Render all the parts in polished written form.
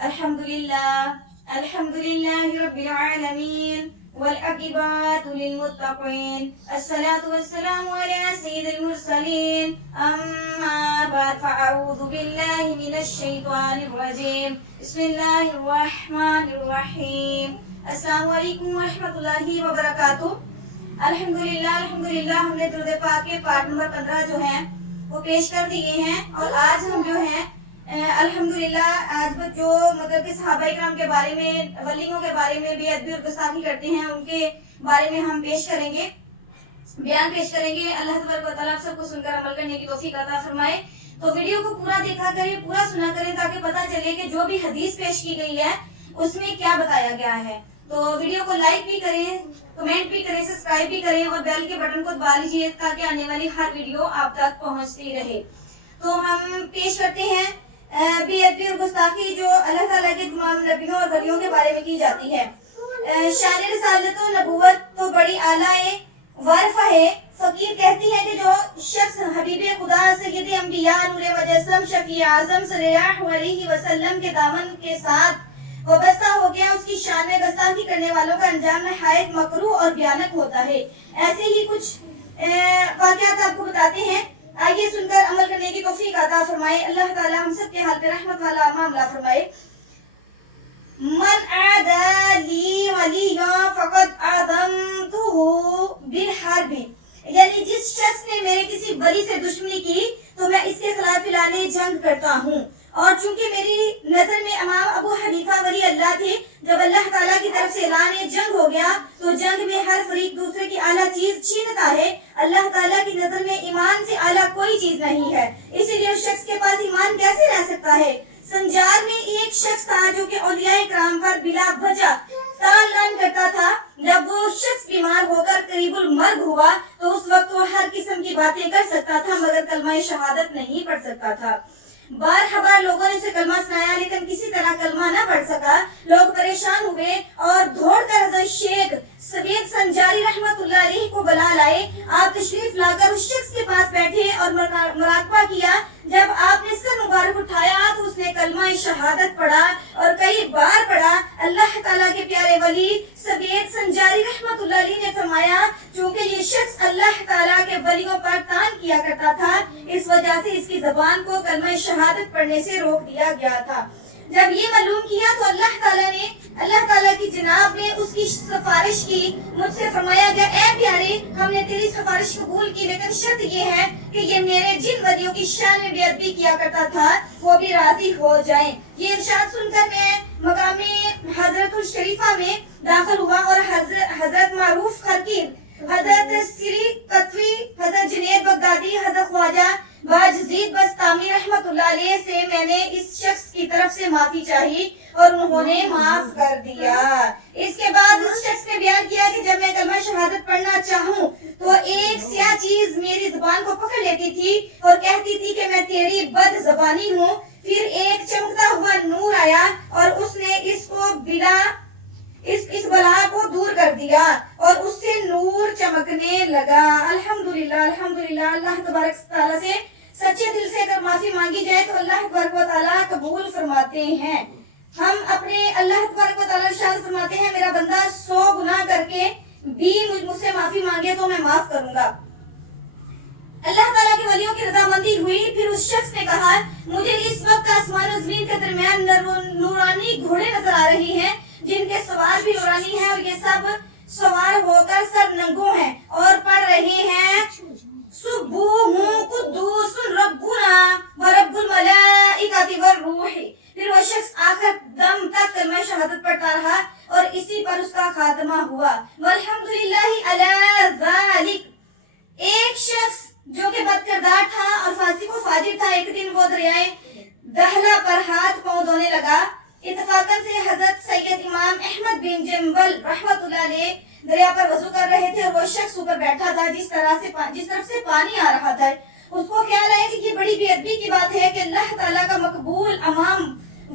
अल्हम्दुलिल्लाहि रब्बिल आलमीन वल अक़िबातु लिल मुत्तक़ीन अस्सलातु वस्सलामु अला सय्यिदिल मुरसलीन अम्मा बाद फ़अऊज़ु बिल्लाहि मिनश शैतानिर रजीम बिस्मिल्लाहिर रहमानिर रहीम अस्सलामु अलैकुम व रहमतुल्लाहि व बरकातुहू। अल्हम्दुलिल्लाह हमने दुरूद पाक के पार्ट नंबर 15 जो है वो पेश कर दिए हैं और आज हम जो है अल्हम्दुलिल्लाह आज जो मतलब कि सहाबा-ए-किराम के बारे में, वलियों के बारे में बेअदबी और गुस्ताखी करते हैं उनके बारे में हम पेश करेंगे, बयान पेश करेंगे। अल्लाह तबारक व तआला आप सबको सुनकर अमल करने की तौफीक अता फरमाए। तो वीडियो को पूरा देखा करें, पूरा सुना करें ताकि पता चले कि जो भी हदीस पेश की गई है उसमें क्या बताया गया है। तो वीडियो को लाइक भी करें, कमेंट भी करें, सब्सक्राइब भी करें और बेल के बटन को दबा लीजिए ताकि आने वाली हर वीडियो आप तक पहुंचती रहे। तो हम पेश करते हैं बेअदबी और गुस्ताखी जो अल्लाह ताला के तमाम नबियों और वलियों के बारे में की जाती है। शान रिसालत और नबूवत तो बड़ी आला वर्फ़ है। फकीर कहती है कि जो शख्स हबीब खुदा सय्यद अंबिया नूर मुजस्सम शफी आज़म सल्लल्लाहु अलैहि वसल्लम के दामन के साथ वाबस्ता हो गया, उसकी शान में गुस्ताखी करने वालों का अंजाम नहायत मकरूह और भयानक होता है। ऐसे ही कुछ वाक़यात आपको बताते हैं, आइए सुनकर अमल करने की तौफीक अता फरमाए। अल्लाह ताला हम सब के हाल पे रहमत वाला मामला फरमाए। मन आदा ली वलिया फक़द आज़मतुहु बिल हर्ब, यानी जिस शख्स ने मेरे किसी वली से दुश्मनी की तो मैं इसके खिलाफ ऐलाने जंग करता हूँ। और चूंकि मेरी नजर में इमाम अबू हनीफा वली अल्लाह थे, जब अल्लाह ताला की तरफ से ऐलान जंग हो गया तो जंग में हर फरीक दूसरे की आला चीज छीनता है। अल्लाह ताला की नजर में ईमान से आला कोई चीज नहीं है, इसीलिए उस शख्स के पास ईमान कैसे रह सकता है। संजार में एक शख्स था जो कि औलियाए किराम पर बिला वजह तान करता था। जब वो शख्स बीमार होकर करीबुल मर्ग हुआ तो उस वक्त वो हर किस्म की बातें कर सकता था मगर कलमा शहादत नहीं पढ़ सकता था। बार हबार लोगों ने उसे कलमा सुनाया लेकिन किसी तरह कलमा न पढ़ सका। लोग परेशान हुए और दौड़कर हज़रत शेख सवेद संजारी रहमतुल्लाह अलैहि को बुला लाए। आप तशरीफ लाकर उस शख्स के पास बैठे और मुराकबा किया। जब आपने सर मुबारक उठाया तो उसने कलमा शहादत पढ़ा और कई बार पढ़ा। अल्लाह ताला के प्यारे वली सवेद संजारी रहमतुल्लाह अलैहि ने फरमाया, चूंकि ये शख्स अल्लाह ताला के वलियों पर तान किया करता था, इस वजह से इसकी जबान को कलमा शहादत पढ़ने से रोक दिया गया था। जब ये मालूम किया तो अल्लाह ताला की जनाब ने उसकी सिफारिश की। मुझसे फरमाया गया, ए प्यारे, हमने तेरी सिफारिश कबूल की लेकिन शर्त ये है कि ये मेरे जिन वलियों की शान में बेअदबी किया करता था वो भी राजी हो जाएं। ये इरशाद सुनकर मैं मकामी हजरतुल शरीफा में दाखिल हुआ और हजरत मारूफ खरकीर, हजरत सिरी कतवी, हजरत जुनैद बगदादी, हजरत ख्वाजा बाजजीद बस्तामी रहमतुल्लाह अलैह से मैंने इस शख्स की तरफ से माफी चाही और उन्होंने माफ कर दिया। इसके बाद उस शख्स ने बयान किया कि जब मैं कलमा शहादत पढ़ना चाहूँ तो एक स्याह चीज मेरी जुबान को पकड़ लेती थी और कहती थी कि मैं तेरी बद जबानी हूँ। फिर एक चमकता हुआ नूर आया और उसने इस बला को दूर कर दिया और उससे नूर चमकने लगा। अल्हम्दुलिल्लाह अल्हम्दुलिल्लाह। अल्लाह तबारक तआला से सच्चे दिल से अगर माफी मांगी जाए तो अल्लाह तबारक व तआला कबूल फरमाते हैं। हम अपने अल्लाह तबारक व तआला शान फरमाते हैं, मेरा बंदा 100 गुनाह करके भी मुझसे माफी मांगे तो मैं माफ करूंगा। अल्लाह ताला के वलियों की रजामंदी हुई। फिर उस शख्स ने कहा, मुझे इस वक्त आसमान और जमीन के दरमियान नूरानी घोड़े नजर आ रही हैं जिनके सवार भी नूरानी हैं और ये सब सवार होकर सर नंगो हैं और पढ़ रहे हैं, सुब्बूहुन कुद्दूसुन रब्बुना व रब्बुल मलाइकति वर रूही। फिर वो शख्स आखिर दम तक कलमा शहादत पढ़ता रहा और इसी पर उसका खात्मा हुआ। वल्हम्दुलिल्लाहि अला ज़ालिक। एक शख्स जो कि बदकिरदार था और फासिक व फाजिर था, एक दिन वो दरियाए दहला पर हाथ पांव धोने लगा। इत्तफाकन से हजरत सैयद इमाम अहमद बिन जंबल रहमतुल्लाह अलैह दरिया पर वजू कर रहे थे और वो शख्स ऊपर बैठा था जिस तरफ से पानी आ रहा था। उसको ख्याल आया कि ये बड़ी बेअदबी की बात है कि अल्लाह ताला का मकबूल अमाम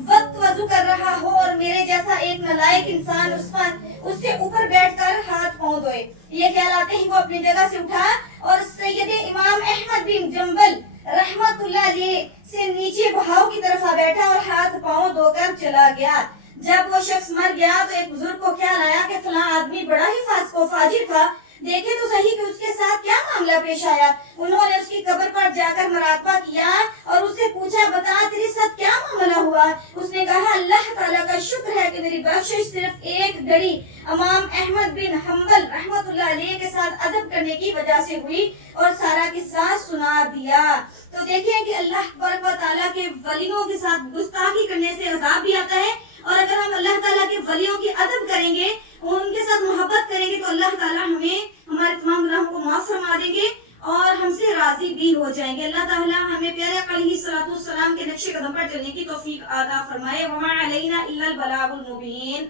वक्त वजू कर रहा हो और मेरे जैसा एक नालायक इंसान उससे ऊपर बैठकर हाथ पांव धोए। ये ख्याल आते ही वो अपनी जगह से उठा और सैयद इमाम अहमद बिन जंबल रहमतुल्लाह अलैह سے نیچے بہاؤ کی طرف آ بیٹھا اور ہاتھ پاؤں دھو کر چلا گیا۔ جب وہ شخص مر گیا تو ایک بزرگ کو خیال آیا کہ فلاں آدمی بڑا ہی فاسق و فاجر تھا، دیکھے تو صحیح کہ اس کے ساتھ کیا معاملہ پیش آیا۔ انہوں نے اس کی قبر پر جا کر مراقبہ کیا اور اس سے پوچھا، بتا تیرے ساتھ کیا معاملہ ہوا؟ اس نے کہا، اللہ تعالیٰ کا شکر ہے کہ میری بخشش صرف ایک گھڑی امام احمد بن حنبل رحمت اللہ علیہ کے ساتھ ادب کرنے کی وجہ سے ہوئی، اور سارا قصہ سنا دیا۔ تو دیکھیں کہ اللہ تبارک و تعالیٰ کے ولیوں کے ساتھ گستاخی کرنے سے عذاب بھی آتا ہے، اور اگر ہم اللہ تعالیٰ کے ولیوں کی ادب کریں گے، ان کے ساتھ محبت کریں گے، تو اللہ تعالیٰ ہمیں ہمارے تمام گناہوں کو معاف فرما دیں گے اور ہم سے راضی بھی ہو جائیں گے۔ اللہ تعالیٰ ہمیں پیارے آقا علیہ الصلوۃ والسلام کے نقش قدم پر چلنے کی توفیق عطا فرمائے۔ وما علینا الا البلاغ المبین۔